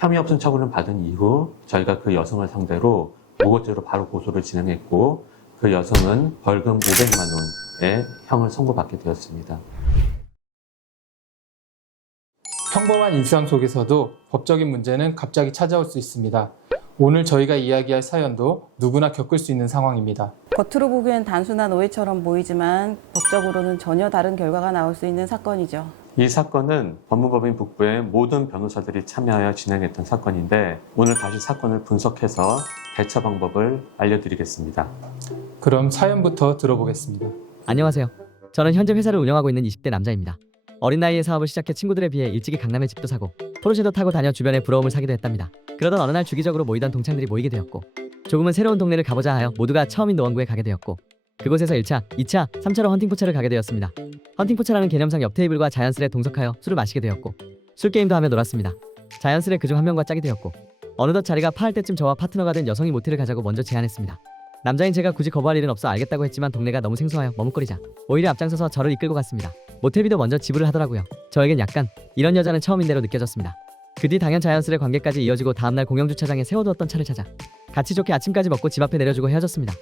혐의 없음 처분을 받은 이후 저희가 그 여성을 상대로 무고죄로 바로 고소를 진행했고 그 여성은 벌금 500만 원의 형을 선고받게 되었습니다. 평범한 일상 속에서도 법적인 문제는 갑자기 찾아올 수 있습니다. 오늘 저희가 이야기할 사연도 누구나 겪을 수 있는 상황입니다. 겉으로 보기엔 단순한 오해처럼 보이지만 법적으로는 전혀 다른 결과가 나올 수 있는 사건이죠. 이 사건은 법무법인 북부의 모든 변호사들이 참여하여 진행했던 사건인데 오늘 다시 사건을 분석해서 대처 방법을 알려드리겠습니다. 그럼 사연부터 들어보겠습니다. 안녕하세요. 저는 현재 회사를 운영하고 있는 20대 남자입니다. 어린 나이에 사업을 시작해 친구들에 비해 일찍이 강남에 집도 사고 포르쉐도 타고 다녀 주변에 부러움을 사기도 했답니다. 그러던 어느 날 주기적으로 모이던 동창들이 모이게 되었고 조금은 새로운 동네를 가보자 하여 모두가 처음인 노원구에 가게 되었고 그곳에서 1차, 2차, 3차로 헌팅포차를 가게 되었습니다. 헌팅포차라는 개념상 옆 테이블과 자연스레 동석하여 술을 마시게 되었고 술게임도 하며 놀았습니다. 자연스레 그중 한 명과 짝이 되었고 어느덧 자리가 파할 때쯤 저와 파트너가 된 여성이 모텔을 가자고 먼저 제안했습니다. 남자인 제가 굳이 거부할 일은 없어 알겠다고 했지만 동네가 너무 생소하여 머뭇거리자 오히려 앞장서서 저를 이끌고 갔습니다. 모텔비도 먼저 지불을 하더라고요. 저에겐 약간 이런 여자는 처음인 대로 느껴졌습니다. 그 뒤 당연 자연스레 관계까지 이어지고 다음날 공영주차장에 세워두었던 차를 찾아 같이 좋게 아침까지 먹고 집 앞에 내려주고 헤어졌습니다.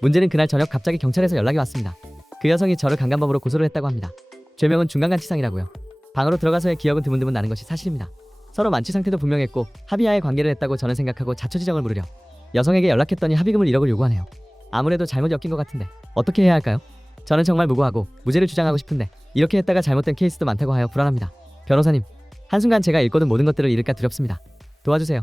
문제는 그날 저녁 갑자기 경찰에서 연락이 왔습니다. 그 여성이 저를 강간범으로 고소를 했다고 합니다. 죄명은 중간간치상이라고요. 방으로 들어가서의 기억은 드문드문 나는 것이 사실입니다. 서로 만취 상태도 분명했고 합의하에 관계를 했다고 저는 생각하고 자초지정을 물으려 여성에게 연락했더니 합의금을 1억을 요구하네요. 아무래도 잘못 엮인 것 같은데 어떻게 해야 할까요? 저는 정말 무고하고 무죄를 주장하고 싶은데 이렇게 했다가 잘못된 케이스도 많다고 하여 불안합니다. 변호사님, 한순간 제가 잃고든 모든 것들을 잃을까 두렵습니다. 도와주세요.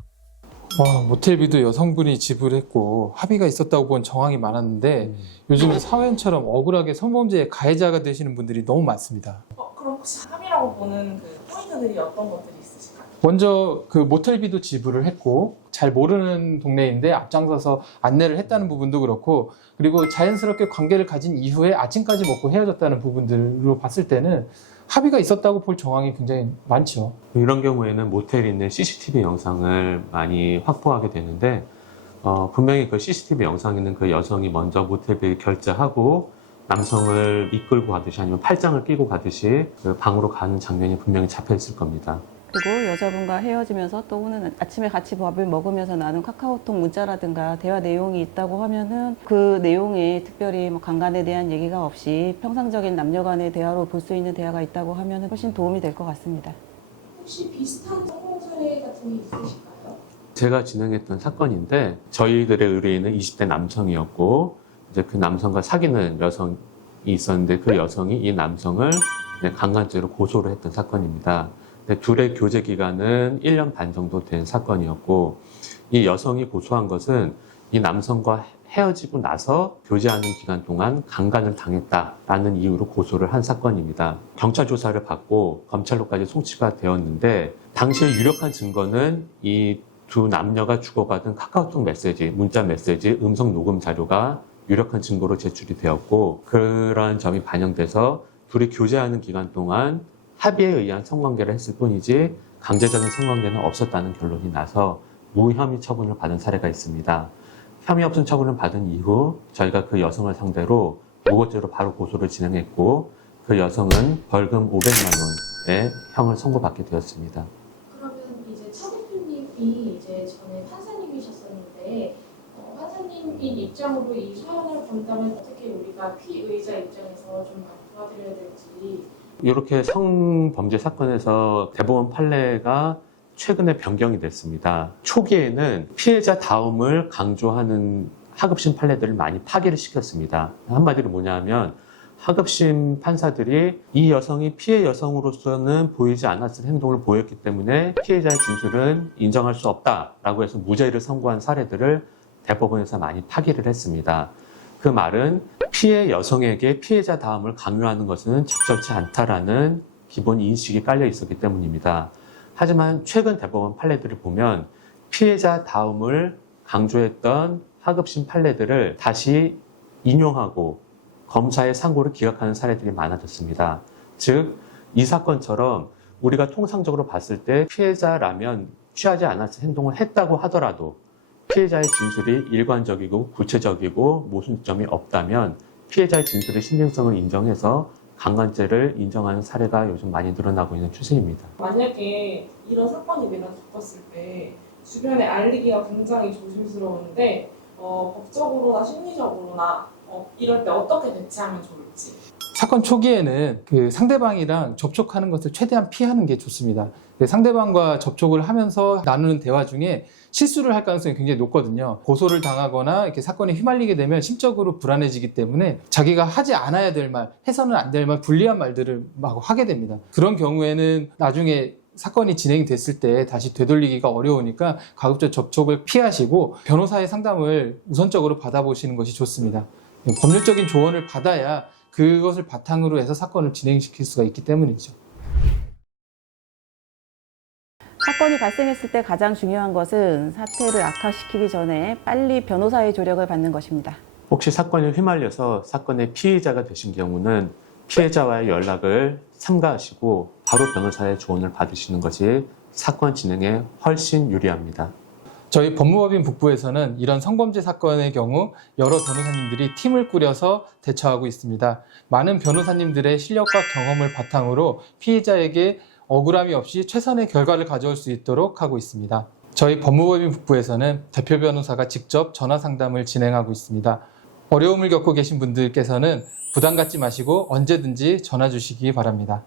모텔비도 여성분이 지불했고 합의가 있었다고 본 정황이 많았는데 요즘 사연처럼 억울하게 성범죄의 가해자가 되시는 분들이 너무 많습니다. 그럼 혹시 합의라고 보는 그 포인트들이 어떤 것들이 있으실까요? 먼저 그 모텔비도 지불을 했고 잘 모르는 동네인데 앞장서서 안내를 했다는 부분도 그렇고 그리고 자연스럽게 관계를 가진 이후에 아침까지 먹고 헤어졌다는 부분들로 봤을 때는 합의가 있었다고 볼 정황이 굉장히 많죠. 이런 경우에는 모텔에 있는 CCTV 영상을 많이 확보하게 되는데 분명히 그 CCTV 영상에는 그 여성이 먼저 모텔비를 결제하고 남성을 이끌고 가듯이 아니면 팔짱을 끼고 가듯이 그 방으로 가는 장면이 분명히 잡혀 있을 겁니다. 그리고 여자분과 헤어지면서 또 오는 아침에 같이 밥을 먹으면서 나눈 카카오톡 문자라든가 대화 내용이 있다고 하면은 그 내용에 특별히 뭐 강간에 대한 얘기가 없이 평상적인 남녀 간의 대화로 볼 수 있는 대화가 있다고 하면은 훨씬 도움이 될 것 같습니다. 혹시 비슷한 성공 사례 같은 게 있으실까요? 제가 진행했던 사건인데 저희들의 의뢰인은 20대 남성이었고 이제 그 남성과 사귀는 여성이 있었는데 그 여성이 이 남성을 강간죄로 고소를 했던 사건입니다. 둘의 교제 기간은 1년 반 정도 된 사건이었고 이 여성이 고소한 것은 이 남성과 헤어지고 나서 교제하는 기간 동안 강간을 당했다라는 이유로 고소를 한 사건입니다. 경찰 조사를 받고 검찰로까지 송치가 되었는데 당시에 유력한 증거는 이 두 남녀가 주고받은 카카오톡 메시지, 문자 메시지, 음성 녹음 자료가 유력한 증거로 제출이 되었고 그러한 점이 반영돼서 둘이 교제하는 기간 동안 합의에 의한 성관계를 했을 뿐이지 강제적인 성관계는 없었다는 결론이 나서 무혐의 처분을 받은 사례가 있습니다. 혐의 없음 처분을 받은 이후 저희가 그 여성을 상대로 무고죄로 바로 고소를 진행했고 그 여성은 벌금 500만 원의 형을 선고받게 되었습니다. 그러면 이제 차 대표님이 이제 전에 판사님이셨었는데 판사님인 입장으로 이 사연을 본다면 어떻게 우리가 피의자 입장에서 좀 도와드려야 될지 이렇게 성범죄 사건에서 대법원 판례가 최근에 변경이 됐습니다. 초기에는 피해자 다움을 강조하는 하급심 판례들을 많이 파기를 시켰습니다. 한마디로 뭐냐면 하급심 판사들이 이 여성이 피해 여성으로서는 보이지 않았을 행동을 보였기 때문에 피해자의 진술은 인정할 수 없다라고 해서 무죄를 선고한 사례들을 대법원에서 많이 파기를 했습니다. 그 말은 피해 여성에게 피해자 다움을 강요하는 것은 적절치 않다라는 기본 인식이 깔려 있었기 때문입니다. 하지만 최근 대법원 판례들을 보면 피해자 다움을 강조했던 하급심 판례들을 다시 인용하고 검사의 상고를 기각하는 사례들이 많아졌습니다. 즉, 이 사건처럼 우리가 통상적으로 봤을 때 피해자라면 취하지 않았을 행동을 했다고 하더라도 피해자의 진술이 일관적이고 구체적이고 모순점이 없다면 피해자의 진술의 신빙성을 인정해서 강간죄를 인정하는 사례가 요즘 많이 늘어나고 있는 추세입니다. 만약에 이런 사건이 내가 겪었을 때 주변에 알리기가 굉장히 조심스러운데 법적으로나 심리적으로나 이럴 때 어떻게 대처하면 좋을지. 사건 초기에는 그 상대방이랑 접촉하는 것을 최대한 피하는 게 좋습니다. 상대방과 접촉을 하면서 나누는 대화 중에 실수를 할 가능성이 굉장히 높거든요. 고소를 당하거나 이렇게 사건에 휘말리게 되면 심적으로 불안해지기 때문에 자기가 하지 않아야 될 말, 해서는 안 될 말, 불리한 말들을 막 하게 됩니다. 그런 경우에는 나중에 사건이 진행이 됐을 때 다시 되돌리기가 어려우니까 가급적 접촉을 피하시고 변호사의 상담을 우선적으로 받아보시는 것이 좋습니다. 법률적인 조언을 받아야 그것을 바탕으로 해서 사건을 진행시킬 수가 있기 때문이죠. 사건이 발생했을 때 가장 중요한 것은 사태를 악화시키기 전에 빨리 변호사의 조력을 받는 것입니다. 혹시 사건에 휘말려서 사건의 피해자가 되신 경우는 피해자와의 연락을 삼가하시고 바로 변호사의 조언을 받으시는 것이 사건 진행에 훨씬 유리합니다. 저희 법무법인 북부에서는 이런 성범죄 사건의 경우 여러 변호사님들이 팀을 꾸려서 대처하고 있습니다. 많은 변호사님들의 실력과 경험을 바탕으로 피해자에게 억울함이 없이 최선의 결과를 가져올 수 있도록 하고 있습니다. 저희 법무법인 북부에서는 대표 변호사가 직접 전화 상담을 진행하고 있습니다. 어려움을 겪고 계신 분들께서는 부담 갖지 마시고 언제든지 전화 주시기 바랍니다.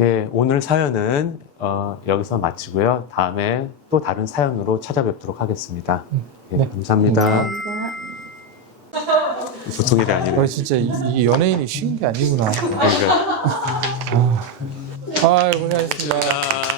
예, 오늘 사연은 여기서 마치고요. 다음에 또 다른 사연으로 찾아뵙도록 하겠습니다. 예, 네. 감사합니다. 보통 일이 아니네요. 진짜 이게 연예인이 쉬운 게 아니구나. 그러니까. 아유, 고생하셨습니다.